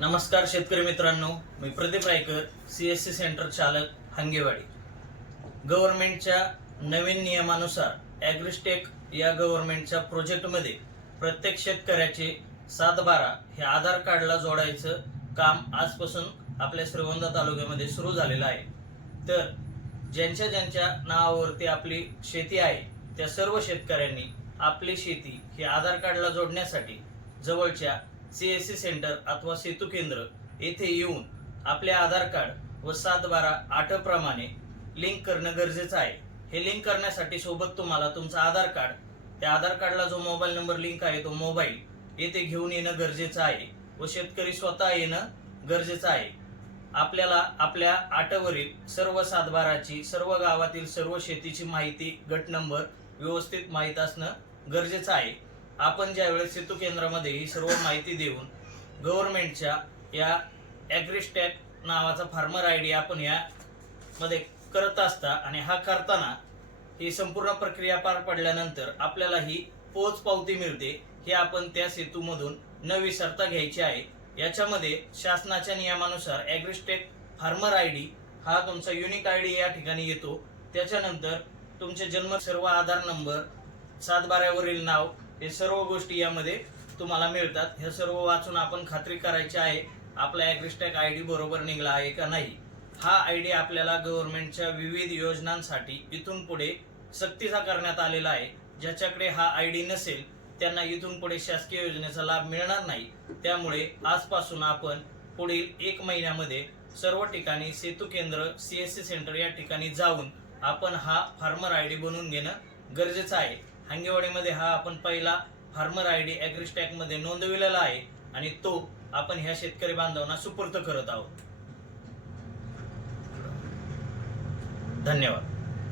नमस्कार शेतकरी मित्रांनो मी Pradeep Raykar C S C centre चालक हंगेवाडी. गव्हर्नमेंटच्या नवीन नियमानुसार ॲग्रिस्टेक या गव्हर्नमेंटच्या प्रोजेक्टमध्ये प्रत्येक शेतकऱ्याचे सात बारा हे आधार कार्डला जोडायचं काम आजपासून आपल्या श्रीगोंदा तालुक्यामध्ये सुरू झालेलं आहे. तर ज्यांच्या ज्यांच्या नावावरती आपली शेती आहे त्या सर्व शेतकऱ्यांनी आपली शेती ही आधार कार्डला जोडण्यासाठी जवळच्या सी एस सी सेंटर अथवा सेतू केंद्र येथे येऊन आपले आधार कार्ड व सात बारा आठ प्रमाणे लिंक करणं गरजेचं आहे. हे लिंक करण्यासाठी सोबत तुम्हाला तुमचं आधार कार्ड त्या आधार कार्डला जो मोबाईल नंबर लिंक आहे तो मोबाईल येथे घेऊन येणं गरजेचं आहे व शेतकरी स्वतः येणं गरजेचं आहे. आपल्याला आपल्या आटवरील सर्व सातबाराची सर्व गावातील सर्व शेतीची माहिती गट नंबर व्यवस्थित माहीत असणं गरजेचं आहे. आपण ज्यावेळेस सेतू केंद्रामध्ये ही सर्व माहिती देऊन गव्हर्नमेंटच्या या ॲग्रिस्टॅक नावाचा फार्मर आय डी आपण या मध्ये करत असता आणि हा करताना ही संपूर्ण प्रक्रिया पार पडल्यानंतर आपल्याला ही पोच पावती मिळते हे आपण त्या सेतूमधून न विसरता घ्यायची आहे. याच्यामध्ये शासनाच्या नियमानुसार ॲग्रिस्टेक फार्मर आय डी हा तुमचा युनिक आय डी या ठिकाणी येतो. त्याच्यानंतर तुमचे जन्म सर्व आधार नंबर सातबाऱ्यावरील नाव हे सर्व गोष्टी यामध्ये तुम्हाला मिळतात. हे सर्व वाचून आपण खात्री करायची आहे आपला ॲग्रिस्टॅक आय डी बरोबर निघाला आहे का नाही? हा आय डी आपल्याला गव्हर्नमेंटच्या विविध योजनांसाठी इथून पुढे सक्तीचा करण्यात आलेला आहे. ज्याच्याकडे हा आय डी नसेल त्यांना इथून पुढे शासकीय योजनेचा लाभ मिळणार नाही. त्यामुळे आजपासून आपण पुढील एक महिन्यामध्ये सर्व ठिकाणी सेतू केंद्र सीएससी सेंटर या ठिकाणी जाऊन आपण हा फार्मर आय डी बनवून घेणं गरजेचं आहे. हांगेवाडीमध्ये हा आपण पहिला फार्मर आय डी ॲग्रिस्टॅकमध्ये नोंदविलेला आहे आणि तो आपण ह्या शेतकरी बांधवांना सुपूर्त करत आहोत. धन्यवाद.